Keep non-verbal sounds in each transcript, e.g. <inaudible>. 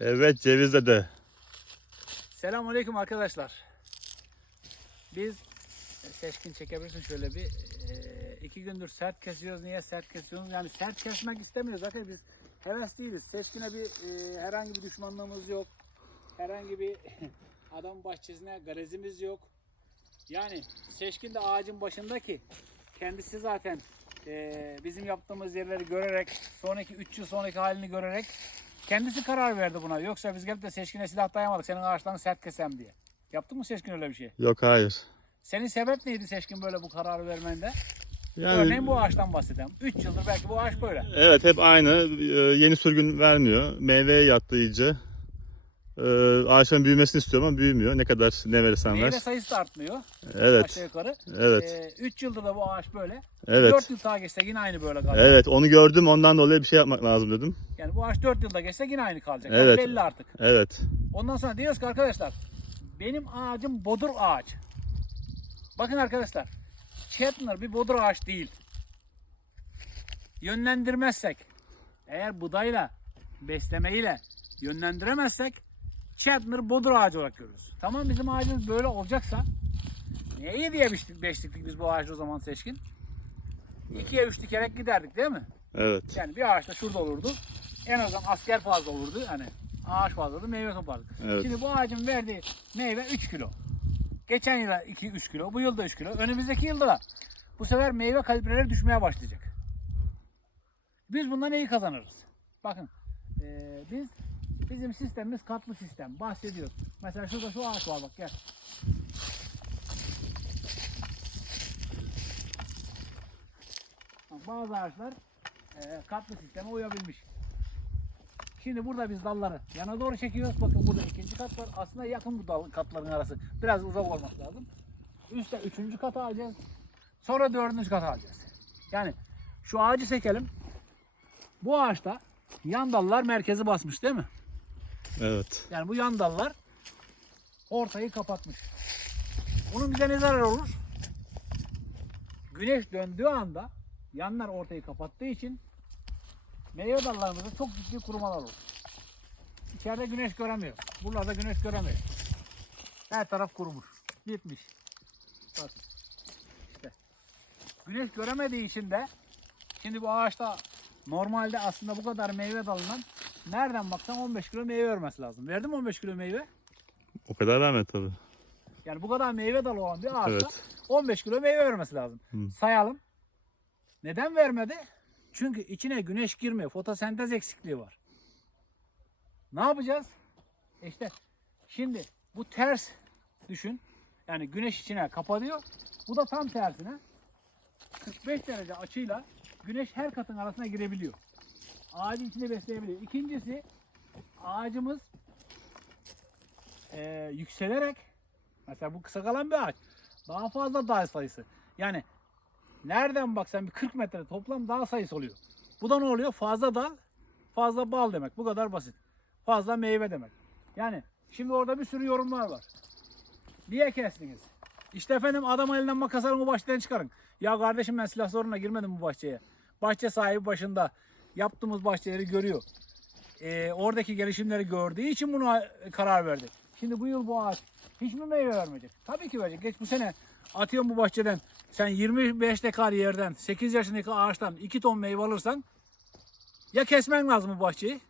Evet cevizde de. Selamünaleyküm arkadaşlar. Biz e, seçkin çekebilirsin şöyle bir e, iki gündür sert kesiyoruz. Niye sert kesiyoruz? Yani sert kesmek istemiyoruz. Zaten biz heves değiliz. Seçkine bir e, herhangi bir düşmanlığımız yok. Herhangi bir <laughs> adam bahçesine garezimiz yok. Yani seçkin de ağacın başındaki kendisi zaten bizim yaptığımız yerleri görerek sonraki 3 yıl sonraki halini görerek kendisi karar verdi buna. Yoksa biz gelip de seçkine silah dayamadık. Senin ağaçlarını sert kesem diye. Yaptın mı seçkin öyle bir şey? Yok hayır. Senin sebep neydi seçkin böyle bu kararı vermende? Yani Örneğin bu ağaçtan bahsedelim. 3 yıldır belki bu ağaç böyle. evet hep aynı. Ee, Yeni sürgün vermiyor. Meyveye yattı iyice. Ee, Ağaçların büyümesini istiyorum ama büyümüyor. Ne kadar ne verirsen ver. Meyve sayısı da artmıyor Evet. aşağı yukarı. Evet. 3 yıldır da bu ağaç böyle. Evet. 4 yıl daha geçse yine aynı böyle kalacak. Evet onu gördüm ondan dolayı bir şey yapmak lazım dedim. Yani bu ağaç 4 yılda geçse yine aynı kalacak. Evet. Yani belli artık. Evet. Ondan sonra diyoruz ki arkadaşlar benim ağacım bodur ağaç. Bakın arkadaşlar Chetner bir bodur ağaç değil. Yönlendirmezsek eğer budayla beslemeyle yönlendiremezsek Chetner bodur ağacı olarak görürüz. Tamam bizim ağacımız böyle olacaksa diye beşlik, beşliktik biz bu ağacı o zaman seçkin? İkiye üç dikerek giderdik değil mi? Evet. Yani bir ağaç da şurada olurdu. En azından asker fazla olurdu. Hani ağaç fazla olurdu, meyve topardık. Evet. Şimdi bu ağacın verdiği meyve 3 kilo. Geçen yıl 2-3 kilo, bu yıl da 3 kilo. Önümüzdeki yılda da bu sefer meyve kalibreleri düşmeye başlayacak. Biz bundan neyi kazanırız? Bakın eee, biz bizim sistemimiz katlı sistem. Bahsediyoruz. Mesela şurada şu ağaç var bak gel. Bazı ağaçlar eee, katlı sisteme uyabilmiş. Şimdi burada biz dalları yana doğru çekiyoruz. Bakın burada ikinci kat var. Aslında yakın bu dal katların arası. Biraz uzak olması lazım. Üstte üçüncü katı alacağız. Sonra dördüncü katı alacağız. Yani şu ağacı sekelim. Bu ağaçta yan dallar merkezi basmış değil mi? Evet. Yani bu yan dallar ortayı kapatmış. Bunun bize ne zararı olur? Güneş döndüğü anda yanlar ortayı kapattığı için meyve dallarımızda çok ciddi kurumalar olur. İçeride güneş göremiyor. Buralarda güneş göremiyor. Her taraf kurumuş. Bitmiş. Bak. İşte. Güneş göremediği için de şimdi bu ağaçta normalde aslında bu kadar meyve dalından nereden baksan 15 kilo meyve vermesi lazım. Verdim 15 kilo meyve. O kadar vermedi tabii. Yani bu kadar meyve dalı olan bir ağaçta Evet. 15 kilo meyve vermesi lazım. Hı. Sayalım. Neden vermedi? Çünkü içine güneş girmiyor. Fotosentez eksikliği var. Ne yapacağız? İşte şimdi bu ters düşün. Yani güneş içine kapatıyor. Bu da tam tersine 45 derece açıyla güneş her katın arasına girebiliyor. Ağacın içinde besleyebiliyor. İkincisi ağacımız eee, yükselerek mesela bu kısa kalan bir ağaç daha fazla dağ sayısı. Yani nereden baksan bir 40 metre toplam dağ sayısı oluyor. Bu da ne oluyor? Fazla dal, fazla bal demek. Bu kadar basit. Fazla meyve demek. Yani şimdi orada bir sürü yorumlar var. Niye kestiniz? İşte efendim adam elinden makas alın bu bahçeden çıkarın. Ya kardeşim ben silah sorununa girmedim bu bahçeye. Bahçe sahibi başında yaptığımız bahçeleri görüyor. Ee, oradaki gelişimleri gördüğü için buna karar verdi. Şimdi bu yıl bu ağaç hiç mi meyve vermeyecek? Tabii ki verecek. Geç bu sene atıyorum bu bahçeden sen 25 dekar yerden 8 yaşındaki ağaçtan 2 ton meyve alırsan ya kesmen lazım bu bahçeyi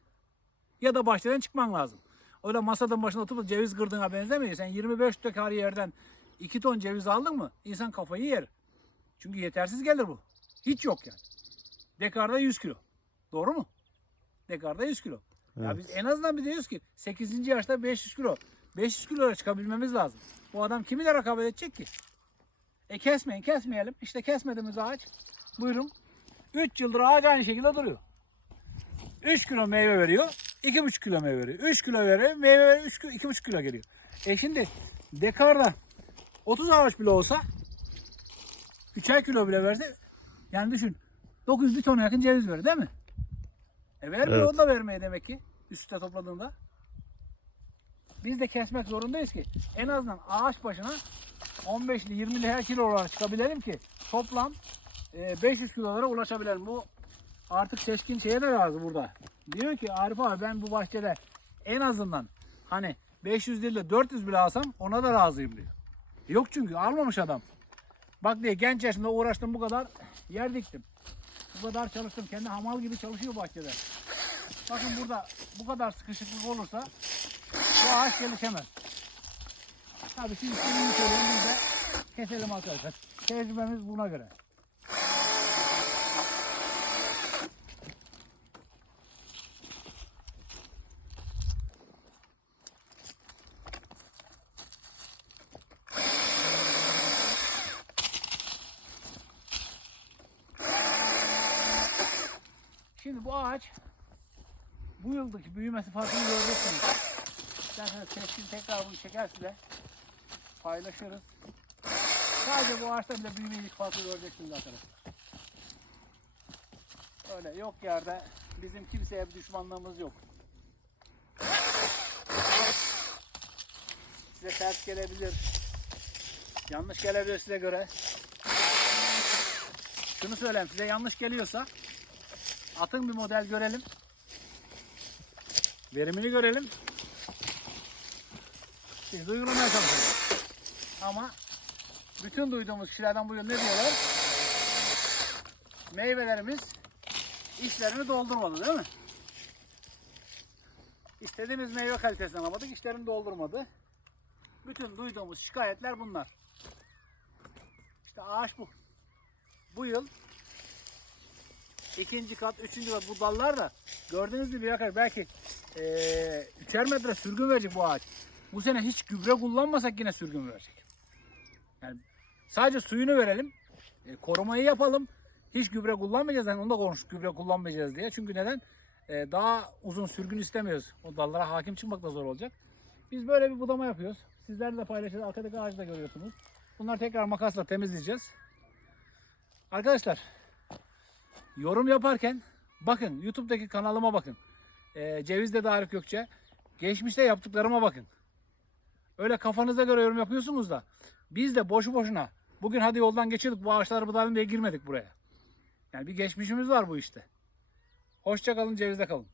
ya da bahçeden çıkman lazım. Öyle masadan başına oturup ceviz kırdığına benzemiyor. Sen 25 dekar yerden 2 ton ceviz aldın mı insan kafayı yer. Çünkü yetersiz gelir bu. Hiç yok yani. Dekarda 100 kilo. Doğru mu? Dekarda 100 kilo. Ya Evet. biz en azından bir diyoruz ki 8. yaşta 500 kilo. 500 kiloya çıkabilmemiz lazım. Bu adam kiminle rekabet edecek ki? E kesmeyin kesmeyelim. İşte kesmediğimiz ağaç. Buyurun. 3 yıldır ağaç aynı şekilde duruyor. 3 kilo meyve veriyor. 2,5 kilo meyve veriyor. 3 kilo veriyor. Meyve veriyor. 3 kilo, 2,5 kilo geliyor. E şimdi dekarda 30 ağaç bile olsa 3'er kilo bile verse yani düşün 900 bir tona yakın ceviz verir değil mi? E vermiyor Evet. o da vermeye demek ki üstte topladığında. Biz de kesmek zorundayız ki en azından ağaç başına 15'li 20'li her kilo olarak çıkabilelim ki toplam e, 500 kilolara ulaşabilelim. Bu artık seçkin şeye de razı burada. Diyor ki Arif abi ben bu bahçede en azından hani 500 değil de 400 bile alsam ona da razıyım diyor. Yok çünkü almamış adam. Bak diye genç yaşımda uğraştım bu kadar yer diktim. Bu kadar çalıştım. Kendi hamal gibi çalışıyor bahçede. Bakın burada bu kadar sıkışıklık olursa bu ağaç gelişemez. Tabii şimdi istediğimi söyleyeyim biz de keselim arkadaşlar. Tecrübemiz buna göre. Şimdi bu ağaç bu yıldaki büyümesi farkını göreceksiniz. İsterseniz tekrar bunu çeker size paylaşırız. Sadece bu ağaçta bile büyümeyi farkı göreceksiniz arkadaşlar. Öyle yok yerde bizim kimseye bir düşmanlığımız yok. Size ters gelebilir. Yanlış gelebilir size göre. Şunu söyleyeyim size yanlış geliyorsa atın bir model görelim. Verimini görelim. De uygulamaya çalışıyoruz. Ama bütün duyduğumuz kişilerden bugün ne diyorlar? Meyvelerimiz işlerini doldurmadı değil mi? İstediğimiz meyve kalitesini alamadık, işlerini doldurmadı. Bütün duyduğumuz şikayetler bunlar. İşte ağaç bu. Bu yıl ikinci kat, üçüncü kat bu dallar da gördüğünüz gibi yakar belki eee üçer metre sürgün verecek bu ağaç. Bu sene hiç gübre kullanmasak yine sürgün verecek. Yani sadece suyunu verelim, e, korumayı yapalım. Hiç gübre kullanmayacağız. Yani onu da konuştuk gübre kullanmayacağız diye. Çünkü neden? E, daha uzun sürgün istemiyoruz. O dallara hakim çıkmak da zor olacak. Biz böyle bir budama yapıyoruz. Sizlerle de paylaşacağız. Arkadaki ağacı da görüyorsunuz. Bunları tekrar makasla temizleyeceğiz. Arkadaşlar yorum yaparken bakın YouTube'daki kanalıma bakın. Ee, Cevizde de Arif Gökçe. Geçmişte yaptıklarıma bakın. Öyle kafanıza göre yorum yapıyorsunuz da biz de boşu boşuna bugün hadi yoldan geçiyorduk bu ağaçları budalayalım diye girmedik buraya. Yani bir geçmişimiz var bu işte. Hoşça kalın cevizde kalın.